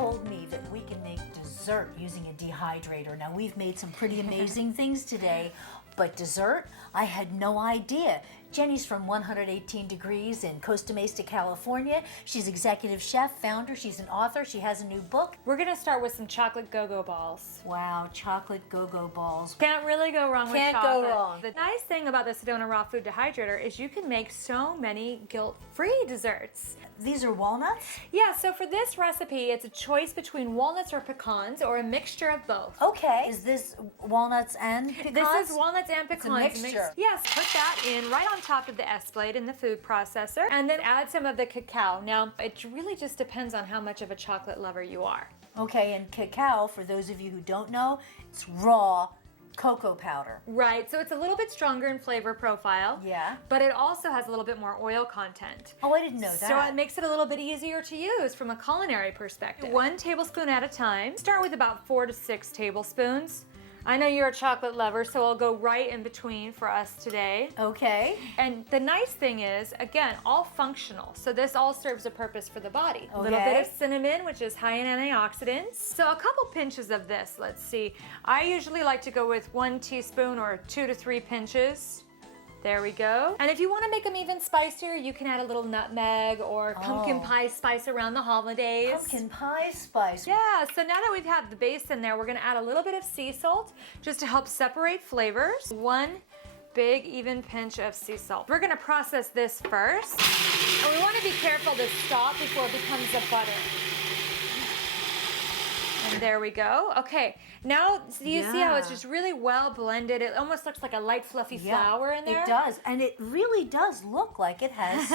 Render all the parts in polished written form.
told me that we can make dessert using a dehydrator. Now, we've made some pretty amazing things today, but dessert, I had no idea. Jenny's from 118 Degrees in Costa Mesa, California. She's executive chef, founder. She's an author. She has a new book. We're gonna start with some chocolate go-go balls. Wow, chocolate go-go balls. Can't really go wrong with Can't chocolate. go wrong. The nice thing about the Sedona Rawfood Dehydrator is you can make so many guilt-free desserts. These are walnuts? Yeah, so for this recipe, it's a choice between walnuts or pecans or a mixture of both. Okay. Is this walnuts and pecans? This is walnuts and pecans. It's a mixture. Yes, put that in right on top of the S-blade in the food processor, and then add some of the cacao. Now, it really just depends on how much of a chocolate lover you are. Okay, and cacao, for those of you who don't know, it's raw cocoa powder. Right, so it's a little bit stronger in flavor profile. Yeah. But it also has a little bit more oil content. Oh, I didn't know that. So it makes it a little bit easier to use from a culinary perspective. 1 tablespoon at a time. Start with about 4 to 6 tablespoons. I know you're a chocolate lover, so I'll go right in between for us today. Okay. And the nice thing is, again, all functional. So this all serves a purpose for the body. A little Okay. bit of cinnamon, which is high in antioxidants. So a couple pinches of this, let's see. I usually like to go with 1 teaspoon or 2 to 3 pinches. There we go. And if you want to make them even spicier, you can add a little nutmeg or pumpkin pie spice around the holidays. Pumpkin pie spice. Yeah, so now that we've had the base in there, we're gonna add a little bit of sea salt just to help separate flavors. 1 big even pinch of sea salt. We're gonna process this first. And we wanna be careful to stop before it becomes a butter. And there we go. Okay, now do you see how it's just really well blended? It almost looks like a light fluffy flour in there. It does, and it really does look like it has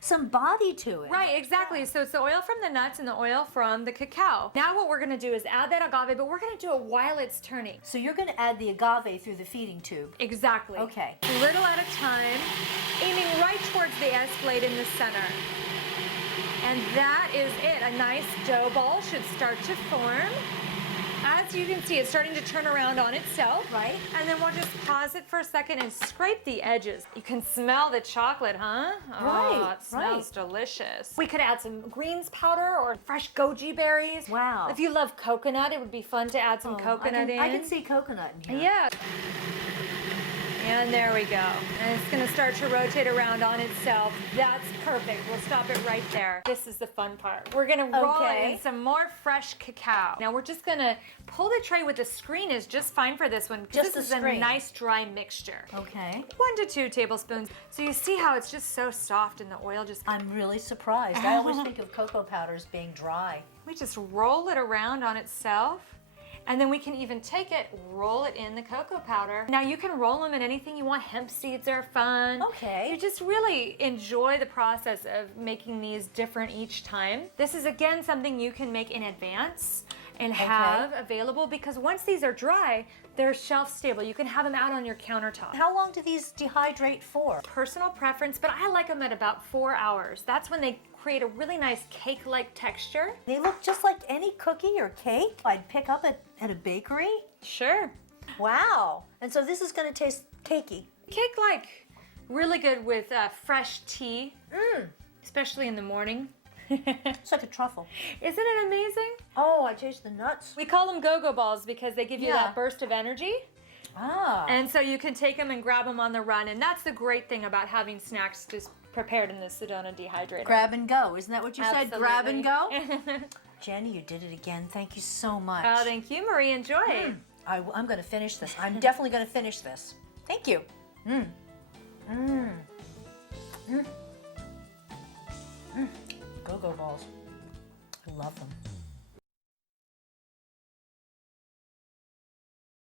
some body to it. Right, exactly. So it's the oil from the nuts and the oil from the cacao. Now what we're gonna do is add that agave, but we're gonna do it while it's turning. So you're going to add the agave through the feeding tube. Exactly. Okay. A little at a time, aiming right towards the S-blade in the center. And that is it. A nice dough ball should start to form. As you can see, it's starting to turn around on itself. Right. And then we'll just pause it for a second and scrape the edges. You can smell the chocolate, huh? Oh, Right, it smells delicious. We could add some greens powder or fresh goji berries. Wow. If you love coconut, it would be fun to add some coconut in. I can see coconut in here. Yeah. And there we go. And it's gonna start to rotate around on itself. That's perfect. We'll stop it right there. This is the fun part. We're gonna roll in some more fresh cacao. Now we're just gonna pull the tray with the screen is just fine for this one. Just this the is screen. a nice dry mixture. Okay. 1 to 2 tablespoons. So you see how it's just so soft and the oil just... I'm really surprised. I always think of cocoa powder as being dry. We just roll it around on itself. And then we can even take it, roll it in the cocoa powder. Now you can roll them in anything you want. Hemp seeds are fun. Okay. You just really enjoy the process of making these different each time. This is again something you can make in advance and have available because once these are dry, they're shelf stable. You can have them out on your countertop. How long do these dehydrate for? Personal preference, but I like them at about 4 hours. That's when they create a really nice cake-like texture. They look just like any cookie or cake I'd pick up at a bakery. Sure. Wow. And so this is going to taste cakey. Cake-like, really good with fresh tea, especially in the morning. It's like a truffle. Isn't it amazing? Oh, I taste the nuts. We call them go-go balls because they give you that burst of energy. Ah. And so you can take them and grab them on the run. And that's the great thing about having snacks just prepared in the Sedona Dehydrator. Grab and go. Isn't that what you said? Grab and go? Absolutely. Jenny, you did it again. Thank you so much. Oh, thank you, Marie. Enjoy. I'm going to finish this. I'm definitely going to finish this. Thank you. Go-go balls. I love them.